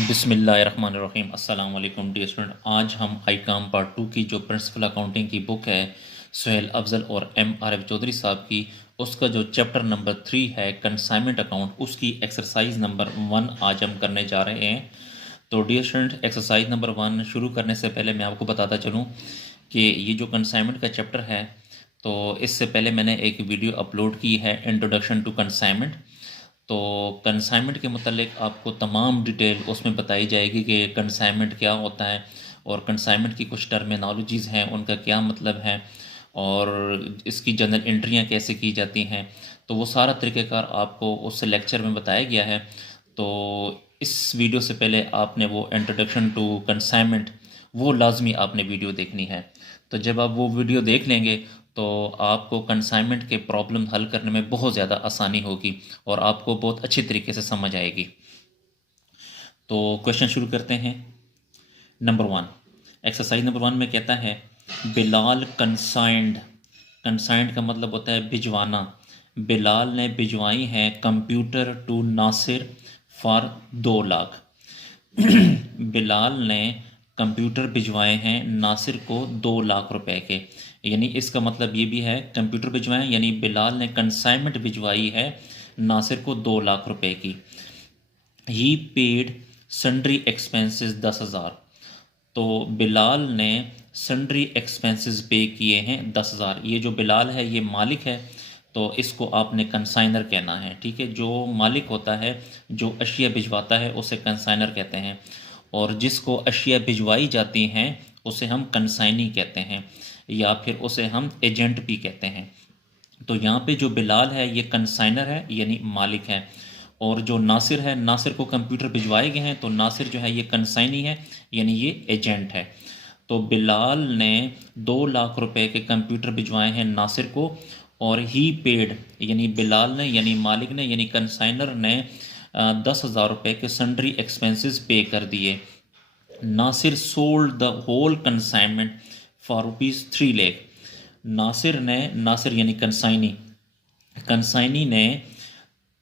बिस्मिल्लाहिर्रहमानिर्रहीम। अस्सलाम वालेकुम डियर स्टूडेंट। आज हम आईकाम पार्ट 2 की जो प्रिंसिपल अकाउंटिंग की बुक है सुहेल अफजल और MRF चौधरी साहब की, उसका जो चैप्टर नंबर 3 है कंसाइनमेंट अकाउंट, उसकी एक्सरसाइज नंबर 1 आज हम करने जा रहे हैं। तो डियर स्टूडेंट, एक्सरसाइज नंबर 1 शुरू करने से पहले मैं आपको बताता चलूँ कि ये जो कंसाइनमेंट का चैप्टर है, तो इससे पहले मैंने एक वीडियो अपलोड की है, इंट्रोडक्शन टू कंसाइनमेंट। तो कंसाइनमेंट के मतलब आपको तमाम डिटेल उसमें बताई जाएगी कि कंसाइनमेंट क्या होता है और कंसाइनमेंट की कुछ टर्मिनोलॉजीज़ हैं, उनका क्या मतलब है और इसकी जनरल एंट्रियाँ कैसे की जाती हैं। तो वो सारा तरीक़ेकार आपको उस लेक्चर में बताया गया है। तो इस वीडियो से पहले आपने वो इंट्रोडक्शन टू कंसाइनमेंट, वो लाजमी आपने वीडियो देखनी है। तो जब आप वो वीडियो देख लेंगे तो आपको कंसाइनमेंट के प्रॉब्लम हल करने में बहुत ज़्यादा आसानी होगी और आपको बहुत अच्छी तरीके से समझ आएगी। तो क्वेश्चन शुरू करते हैं। नंबर 1, एक्सरसाइज नंबर 1 में कहता है बिलाल कंसाइंड। कंसाइंड का मतलब होता है भिजवाना। बिलाल ने भिजवाई हैं computer to Nasir for 2 lakh. Bilal ने कंप्यूटर भिजवाए हैं नासिर को 2 लाख रुपए के। यानी इसका मतलब ये भी है, कंप्यूटर भिजवाए यानी बिलाल ने कंसाइनमेंट भिजवाई है नासिर को 2 लाख रुपए की। ही पेड सन्ड्री एक्सपेंसेस 10,000। तो बिलाल ने सन्ड्री एक्सपेंसेस पे किए हैं 10,000। ये जो बिलाल है ये मालिक है, तो इसको आपने कंसाइनर कहना है। ठीक है, जो मालिक होता है, जो अशिया भिजवाता है, उसे कंसाइनर कहते हैं। और जिसको अशिया भिजवाई जाती हैं उसे हम कंसाइनी कहते हैं, या फिर उसे हम एजेंट भी कहते हैं। तो यहाँ पे जो बिलाल है ये कंसाइनर है यानी मालिक है, और जो नासिर है, नासिर को कंप्यूटर भिजवाए गए हैं, तो नासिर जो है ये कंसाइनी है यानी ये एजेंट है। तो बिलाल ने 2 लाख रुपए के कंप्यूटर भिजवाए हैं नासिर को, और ही पेड यानी बिलाल ने यानी मालिक ने यानी कंसाइनर ने 10,000 रुपये के सन्ड्री एक्सपेंसेस पे कर दिए। Nasir sold the whole consignment for ₹3 lakh. Nasir यानी कंसाइनी, कंसाइनी ने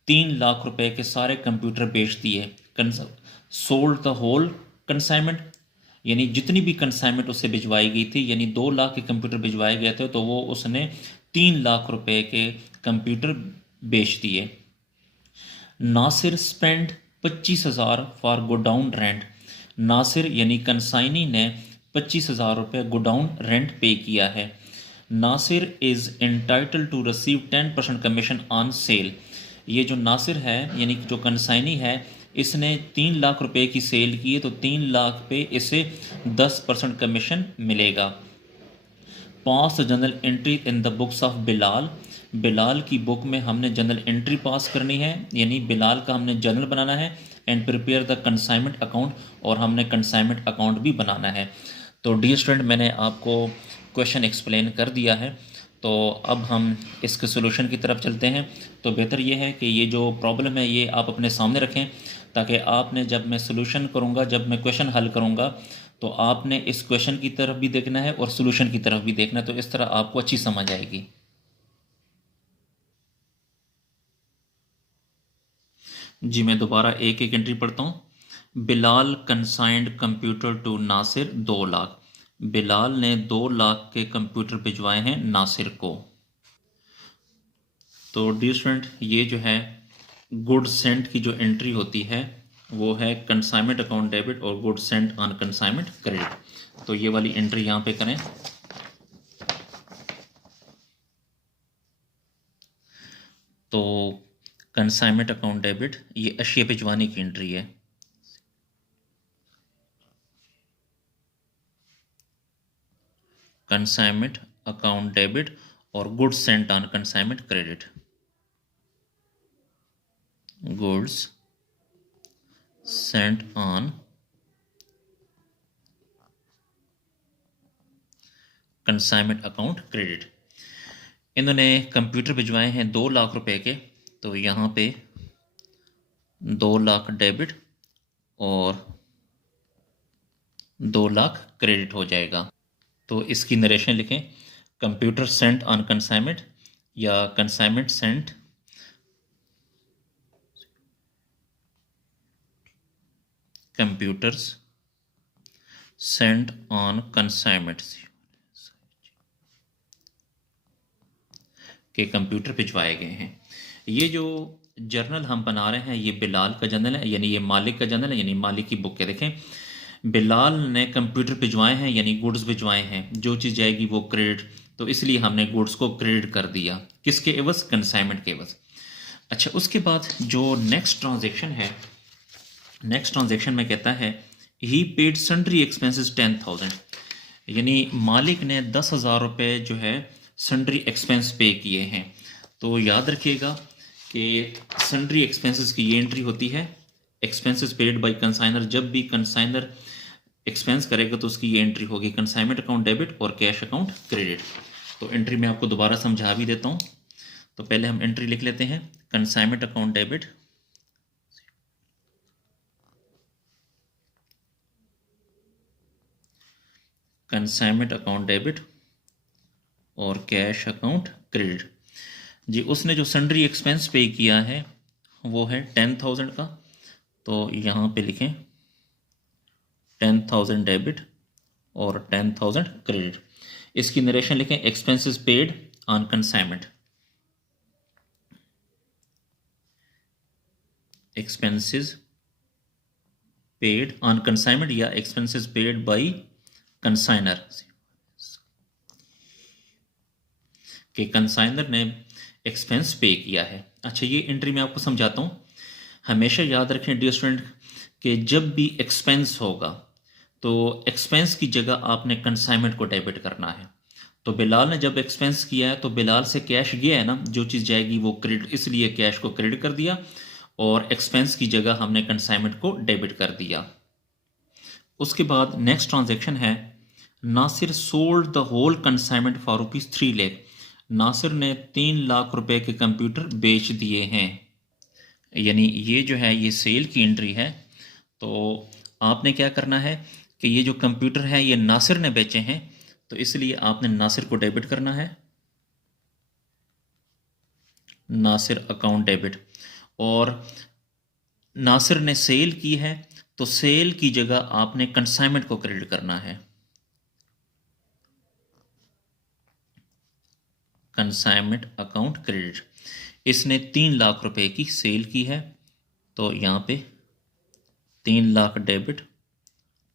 3 लाख रुपए के सारे कंप्यूटर बेच दिए। सोल्ड द होल कंसाइनमेंट यानी जितनी भी कंसाइनमेंट उससे भिजवाई गई थी, यानी 2 लाख के कंप्यूटर भिजवाए गए थे, तो वो उसने 3 लाख रुपए के कंप्यूटर बेच दिए। Nasir spend 25,000 for godown rent. Nasir यानी कंसाइनी ने 25,000 रुपये गोडाउन रेंट पे किया है। Nasir is entitle to receive 10% commission on sale. ये जो नासिर है यानी जो कंसाइनी है, इसने 3 लाख रुपए की सेल की है, तो 3 लाख पे इसे 10% कमीशन मिलेगा। Pass general entry in the books of Bilal. Bilal की बुक में हमने जनरल एंट्री पास करनी है, यानी बिलाल का हमने जर्नल बनाना है। And prepare the consignment account, और हमने कंसाइनमेंट अकाउंट भी बनाना है। तो डियर स्टूडेंट, मैंने आपको क्वेश्चन एक्सप्लेन कर दिया है, तो अब हम इसके सोल्यूशन की तरफ चलते हैं। तो बेहतर ये है कि ये जो प्रॉब्लम है ये आप अपने सामने रखें, ताकि आपने जब मैं सोल्यूशन करूँगा, जब मैं क्वेश्चन हल करूँगा, तो आपने इस क्वेश्चन की तरफ भी देखना है और सोल्यूशन की तरफ भी देखना है, तो इस तरह आपको अच्छी समझ आएगी। जी, मैं दोबारा एक एक एंट्री पढ़ता हूँ। Bilal consigned computer to Nasir 2 lakh. Bilal ने 2 लाख के कंप्यूटर भिजवाए हैं नासिर को। तो डियर स्टूडेंट, ये जो है गुड सेंट की जो एंट्री होती है वो है कंसाइनमेंट अकाउंट डेबिट और good sent on consignment credit. तो ये वाली एंट्री यहाँ पे करें। तो कंसाइनमेंट अकाउंट डेबिट, ये अशिया भिजवाने की एंट्री है। कंसाइनमेंट अकाउंट डेबिट और goods Saint on consignment credit. Goods Saint on consignment account credit. इन्होंने कंप्यूटर भिजवाए हैं 2 लाख रुपए के, तो यहाँ पे 2 लाख डेबिट और 2 लाख क्रेडिट हो जाएगा। तो इसकी नरेशन लिखें, कंप्यूटर सेंट ऑन कंसाइनमेंट या consignment sent computers sent on consignment के कंप्यूटर भिजवाए गए हैं। ये जो जर्नल हम बना रहे हैं ये बिलाल का जर्नल है, यानी ये मालिक का जर्नल है, यानी मालिक की बुक है। देखें बिलाल ने कंप्यूटर भिजवाए हैं यानी गुड्स भिजवाए हैं, जो चीज़ जाएगी वो क्रेडिट, तो इसलिए हमने गुड्स को क्रेडिट कर दिया। किसके एवज? कंसाइनमेंट के एवज। अच्छा, उसके बाद जो नेक्स्ट ट्रांजेक्शन है, नेक्स्ट ट्रांजेक्शन में कहता है ही पेड सन्ड्री एक्सपेंसेस 10,000, यानी मालिक ने 10,000 रुपये जो है सन्ड्री एक्सपेंस पे किए हैं। तो याद रखिएगा कि सन्ड्री एक्सपेंसेस की ये एंट्री होती है एक्सपेंसेस पेड बाय कंसाइनर। जब भी कंसाइनर एक्सपेंस करेगा तो उसकी ये एंट्री होगी कंसाइनमेंट अकाउंट डेबिट और कैश अकाउंट क्रेडिट। तो एंट्री मैं आपको दोबारा समझा भी देता हूँ। तो पहले हम एंट्री लिख लेते हैं consignment account debit, consignment account debit और कैश अकाउंट क्रेडिट। जी, उसने जो सन्ड्री एक्सपेंस पे किया है वो है 10,000 का, तो यहाँ पे लिखें 10,000 डेबिट और 10,000 क्रेडिट। इसकी नरेशन लिखें expenses paid on consignment, expenses paid on consignment या एक्सपेंसेस पेड बाय कंसाइनर, कि कंसाइनर ने एक्सपेंस पे किया है। अच्छा, ये एंट्री मैं आपको समझाता हूँ। हमेशा याद रखें डियर स्टूडेंट कि जब भी एक्सपेंस होगा तो एक्सपेंस की जगह आपने कंसाइनमेंट को डेबिट करना है। तो बिलाल ने जब एक्सपेंस किया है तो बिलाल से कैश गया है ना, जो चीज़ जाएगी वो क्रेडिट, इसलिए कैश को क्रेडिट कर दिया और एक्सपेंस की जगह हमने कंसाइनमेंट को डेबिट कर दिया। उसके बाद नेक्स्ट ट्रांजेक्शन है Nasir sold the whole consignment for ₹3 lakh. Nasir ने 3 लाख रुपए के कंप्यूटर बेच दिए हैं, यानी ये जो है ये सेल की एंट्री है। तो आपने क्या करना है कि ये जो कंप्यूटर है ये नासिर ने बेचे हैं, तो इसलिए आपने नासिर को डेबिट करना है, नासिर अकाउंट डेबिट। और नासिर ने सेल की है तो सेल की जगह आपने कंसाइनमेंट को क्रेडिट करना है, कंसाइनमेंट अकाउंट क्रेडिट। इसने 3 लाख रुपए की सेल की है, तो यहाँ पे 3 लाख डेबिट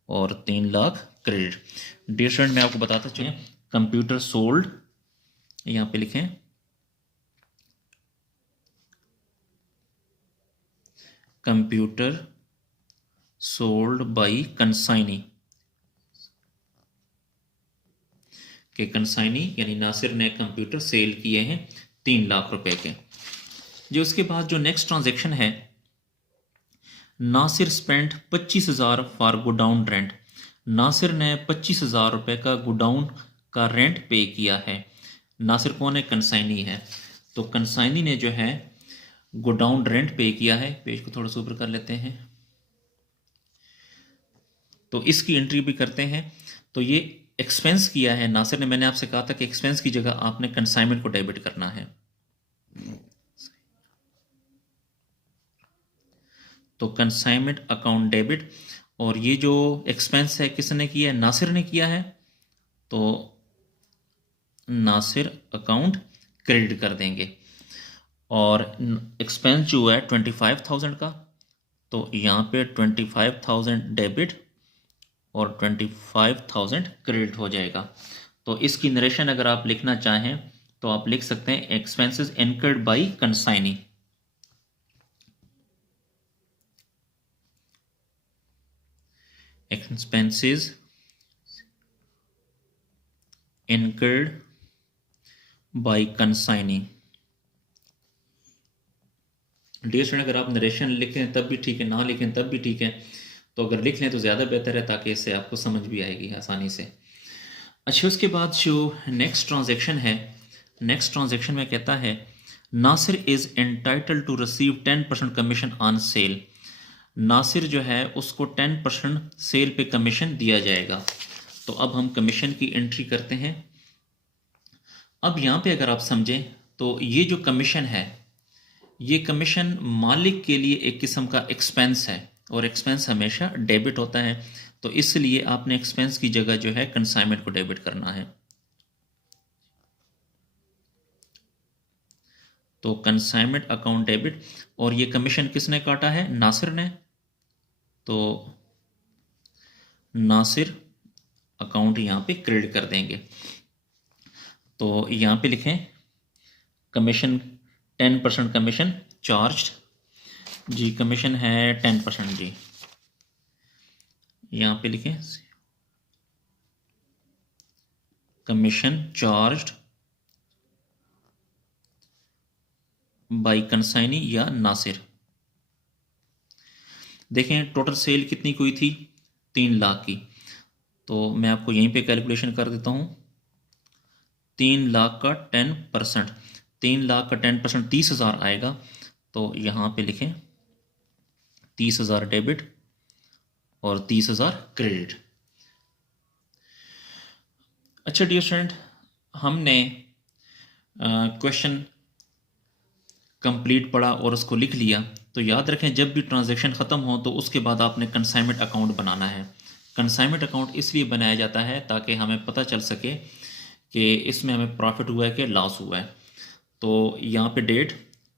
और 3 लाख क्रेडिट। डियर स्टूडेंट, मैं आपको बताता चलूं कंप्यूटर सोल्ड, यहाँ पे लिखें कंप्यूटर सोल्ड बाय कंसाइनी, के कंसाइनी यानी नासिर ने कंप्यूटर सेल किए हैं 3 लाख रुपए के। जो उसके बाद जो नेक्स्ट ट्रांजेक्शन है Nasir spend 25,000 for godown rent. Nasir ने 25,000 रुपये का गोडाउन का रेंट पे किया है। नासिर कौन है? कंसाइनी है। तो कंसाइनी ने जो है गोडाउन रेंट पे किया है। पेज को थोड़ा सा ऊपर कर लेते हैं, तो इसकी एंट्री भी करते हैं। तो ये एक्सपेंस किया है नासिर ने। मैंने आपसे कहा था कि एक्सपेंस की जगह आपने कंसाइनमेंट को डेबिट करना है। तो कंसाइनमेंट अकाउंट डेबिट, और ये जो एक्सपेंस है किसने किया है? नासिर ने किया है, तो नासिर अकाउंट क्रेडिट कर देंगे। और एक्सपेंस जो है 25,000 का, तो यहाँ पे 25,000 डेबिट और 25,000 क्रेडिट हो जाएगा। तो इसकी नरेशन अगर आप लिखना चाहें तो आप लिख सकते हैं expenses incurred by consignee, expenses incurred by consignee. Dear student, अगर आप नरेशन लिखें तब भी ठीक है, ना लिखें तब भी ठीक है, तो अगर लिख लें तो ज़्यादा बेहतर है ताकि इससे आपको समझ भी आएगी आसानी से। अच्छा, उसके बाद जो नेक्स्ट ट्रांजेक्शन है, नेक्स्ट ट्रांजेक्शन में कहता है Nasir is entitle to receive 10% commission on sale. Nasir जो है उसको 10% सेल पे कमीशन दिया जाएगा। तो अब हम कमीशन की एंट्री करते हैं। अब यहाँ पे अगर आप समझें तो ये जो कमीशन है ये कमीशन मालिक के लिए एक किस्म का एक्सपेंस है और एक्सपेंस हमेशा डेबिट होता है, तो इसलिए आपने एक्सपेंस की जगह जो है कंसाइनमेंट को डेबिट करना है। तो कंसाइनमेंट अकाउंट डेबिट, और ये कमीशन किसने काटा है? नासिर ने। तो नासिर अकाउंट यहाँ पे क्रेडिट कर देंगे। तो यहाँ पे लिखें कमीशन 10% कमीशन चार्ज जी, कमीशन है 10% जी। यहाँ पे लिखें कमीशन चार्ज्ड बाय कंसाइनी या नासिर। देखें टोटल सेल कितनी की हुई थी? 3 लाख की। तो मैं आपको यहीं पे कैलकुलेशन कर देता हूँ। 3 लाख का 10%, 3 लाख का 10% 30,000 आएगा। तो यहाँ पे लिखें 30,000 डेबिट और 30,000 क्रेडिट। अच्छा डियर स्टूडेंट, हमने क्वेश्चन कंप्लीट पढ़ा और उसको लिख लिया। तो याद रखें जब भी ट्रांजैक्शन ख़त्म हो तो उसके बाद आपने कंसाइनमेंट अकाउंट बनाना है। कंसाइनमेंट अकाउंट इसलिए बनाया जाता है ताकि हमें पता चल सके कि इसमें हमें प्रॉफिट हुआ है कि लॉस हुआ है। तो यहाँ पे डेट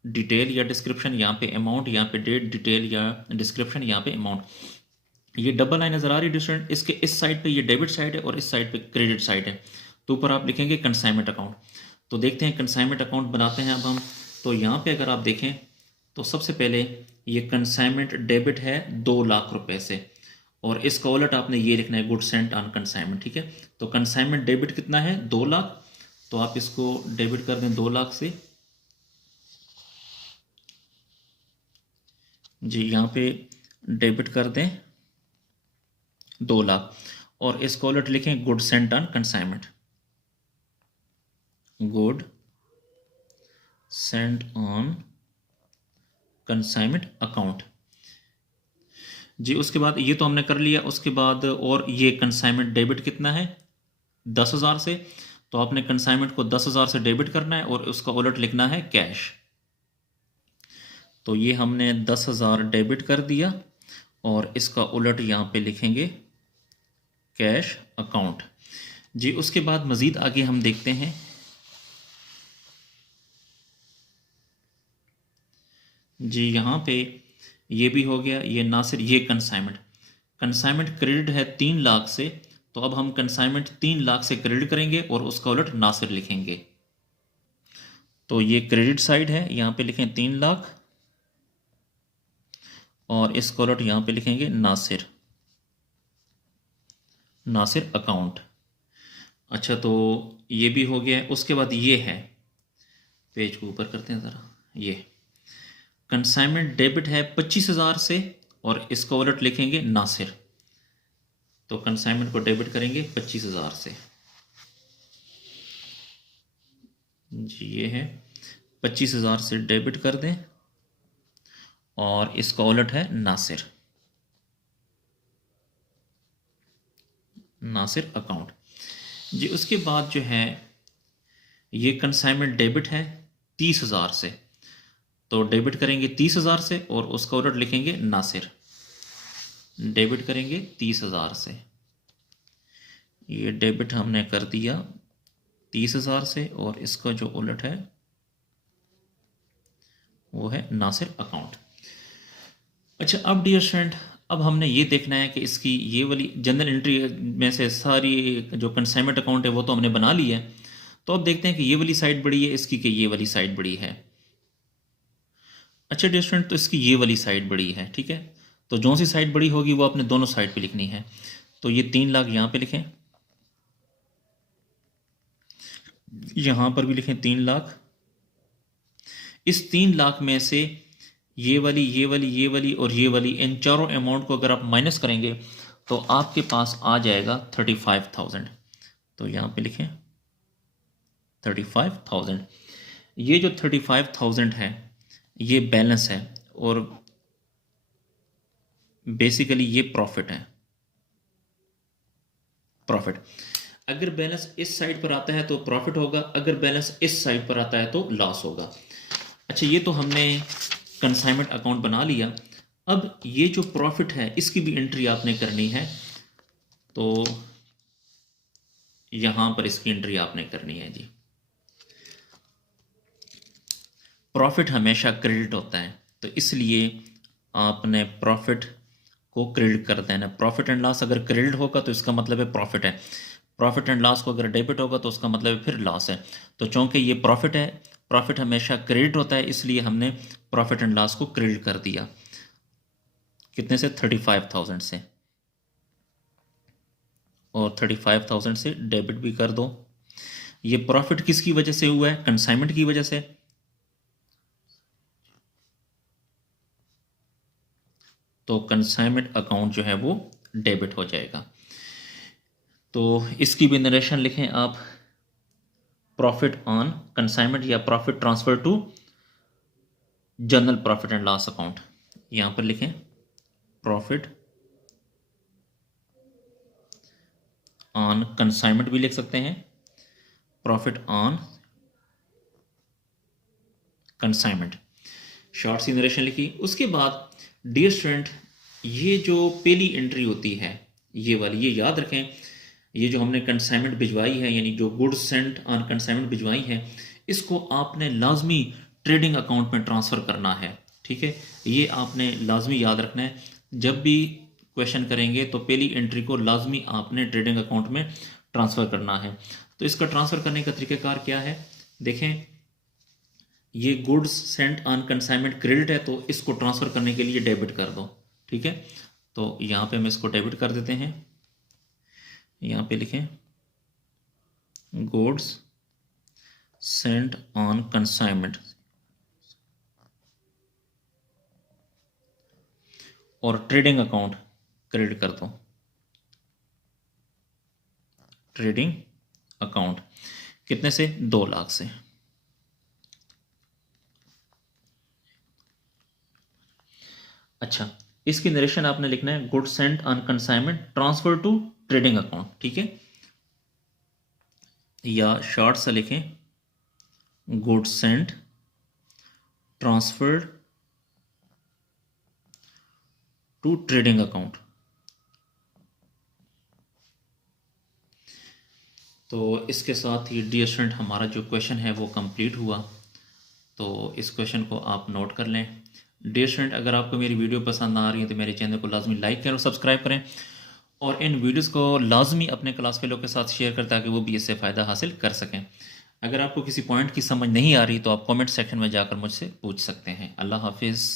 डिटेल या डिस्क्रिप्शन, यहाँ पे अमाउंट, यहाँ पे डेट डिटेल या डिस्क्रिप्शन, यहाँ पे अमाउंट। ये डबल लाइन नज़र आ रही है डिस्टेंट, इसके इस साइड पे ये डेबिट साइड है और इस साइड पे क्रेडिट साइड है। तो ऊपर आप लिखेंगे कंसाइनमेंट अकाउंट। तो देखते हैं कंसाइनमेंट अकाउंट बनाते हैं अब हम। तो यहाँ पे अगर आप देखें तो सबसे पहले ये कंसाइनमेंट डेबिट है 2 लाख रुपए से, और इसका उलट आपने ये लिखना है गुड सेंट ऑन कंसाइनमेंट। ठीक है, तो कंसाइनमेंट डेबिट कितना है? 2 लाख। तो आप इसको डेबिट कर दें 2 लाख से जी, यहाँ पे डेबिट कर दें 2 लाख, और इसको उलट लिखें good sent on consignment, good sent on consignment account जी। उसके बाद ये तो हमने कर लिया। उसके बाद और ये कंसाइनमेंट डेबिट कितना है? 10,000 से। तो आपने कंसाइनमेंट को 10,000 से डेबिट करना है और उसका उलट लिखना है कैश। तो ये हमने 10,000 डेबिट कर दिया और इसका उलट यहाँ पे लिखेंगे कैश अकाउंट जी। उसके बाद मज़ीद आगे हम देखते हैं जी, यहाँ पे ये भी हो गया। ये नासिर, ये कंसाइनमेंट क्रेडिट है 3 लाख से। तो अब हम कंसाइनमेंट 3 लाख से क्रेडिट करेंगे और उसका उलट नासिर लिखेंगे। तो ये क्रेडिट साइड है, यहाँ पे लिखें 3 लाख और इसका उलट यहाँ पे लिखेंगे नासिर अकाउंट। अच्छा, तो ये भी हो गया है। उसके बाद ये है, पेज को ऊपर करते हैं ज़रा, ये कंसाइनमेंट डेबिट है 25,000 से और इसका उलट लिखेंगे नासिर। तो कंसाइनमेंट को डेबिट करेंगे 25,000 से जी, ये है 25,000 से डेबिट कर दें और इसका उलट है नासिर अकाउंट जी। उसके बाद जो है ये कंसाइनमेंट डेबिट है 30,000 से। तो डेबिट करेंगे 30,000 से और उसका उलट लिखेंगे नासिर। डेबिट करेंगे 30,000 से, ये डेबिट हमने कर दिया 30,000 से और इसका जो उलट है वो है नासिर अकाउंट। अच्छा, अब डियर स्टूडेंट, अब हमने ये देखना है कि इसकी ये वाली जनरल एंट्री में से सारी जो कंसाइनमेंट अकाउंट है वो तो हमने बना ली है। तो अब देखते हैं कि ये वाली साइड बड़ी है इसकी कि ये वाली साइड बड़ी है। अच्छा डियर स्टूडेंट, तो इसकी ये वाली साइड बड़ी है। ठीक है, तो जो सी साइड बड़ी होगी वो अपने दोनों साइड पे लिखनी है। तो ये 3 लाख यहाँ पे लिखें, यहाँ पर भी लिखें 3 लाख। इस 3 लाख में से ये वाली, ये वाली, ये वाली और ये वाली, इन चारों अमाउंट को अगर आप माइनस करेंगे तो आपके पास आ जाएगा 35,000। तो यहाँ पे लिखें 35,000। ये जो 35,000 है ये बैलेंस है और बेसिकली ये प्रॉफिट है। प्रॉफिट, अगर बैलेंस इस साइड पर आता है तो प्रॉफिट होगा, अगर बैलेंस इस साइड पर आता है तो लॉस होगा। अच्छा, ये तो हमने कंसाइनमेंट अकाउंट बना लिया। अब ये जो प्रॉफिट है इसकी भी एंट्री आपने करनी है, तो यहां पर इसकी एंट्री आपने करनी है जी। प्रॉफिट हमेशा क्रेडिट होता है, तो इसलिए आपने प्रॉफिट को क्रेडिट कर देना। प्रॉफिट एंड लॉस अगर क्रेडिट होगा तो इसका मतलब है प्रॉफिट है, प्रॉफिट एंड लॉस को अगर डेबिट होगा तो उसका मतलब है फिर लॉस है। तो चूंकि ये प्रॉफिट है, प्रॉफिट हमेशा क्रेडिट होता है, इसलिए हमने प्रॉफिट एंड लॉस को क्रेडिट कर दिया। कितने से? 35,000 से, और 35,000 से डेबिट भी कर दो। ये प्रॉफिट किसकी वजह से हुआ है? कंसाइनमेंट की वजह से। तो कंसाइनमेंट अकाउंट जो है वो डेबिट हो जाएगा। तो इसकी भी नरेशन लिखें आप, प्रॉफिट ऑन कंसाइनमेंट या profit transfer to general profit and loss account. यहां पर लिखें प्रॉफिट ऑन कंसाइनमेंट भी लिख सकते हैं, प्रॉफिट ऑन कंसाइनमेंट, शॉर्ट सी नरेशन लिखी। उसके बाद डियर स्टूडेंट, ये जो पहली एंट्री होती है ये वाली, ये याद रखें, ये जो हमने कंसाइनमेंट भिजवाई है, यानी जो गुड्स सेंट ऑन कंसाइनमेंट भिजवाई है, इसको आपने लाजमी ट्रेडिंग अकाउंट में ट्रांसफ़र करना है। ठीक है, ये आपने लाजमी याद रखना है। जब भी क्वेश्चन करेंगे तो पहली एंट्री को लाजमी आपने ट्रेडिंग अकाउंट में ट्रांसफ़र करना है। तो इसका ट्रांसफ़र करने का तरीक़ाकार क्या है? देखें, ये goods Saint on consignment credit है, तो इसको ट्रांसफ़र करने के लिए डेबिट कर दो। ठीक है, तो यहाँ पे हम इसको डेबिट कर देते हैं। यहाँ पे लिखें गुड्स सेंट ऑन कंसाइनमेंट, और ट्रेडिंग अकाउंट क्रेडिट कर दो, ट्रेडिंग अकाउंट कितने से? 2 लाख से। अच्छा, इसकी नरेशन आपने लिखना है good sent on consignment transfer to trading account. ठीक है, या शॉर्ट सा लिखें good sent transferred to trading account. तो इसके साथ ही डियर स्टूडेंट हमारा जो क्वेश्चन है वो कंप्लीट हुआ। तो इस क्वेश्चन को आप नोट कर लें। डियर स्टूडेंट, अगर आपको मेरी वीडियो पसंद आ रही है तो मेरे चैनल को लाजमी लाइक करें और सब्सक्राइब करें, और इन वीडियोस को लाजमी अपने क्लास फेलो के साथ शेयर करें ताकि वो भी इससे फ़ायदा हासिल कर सकें। अगर आपको किसी पॉइंट की समझ नहीं आ रही तो आप कमेंट सेक्शन में जाकर मुझसे पूछ सकते हैं। अल्लाह हाफिज़।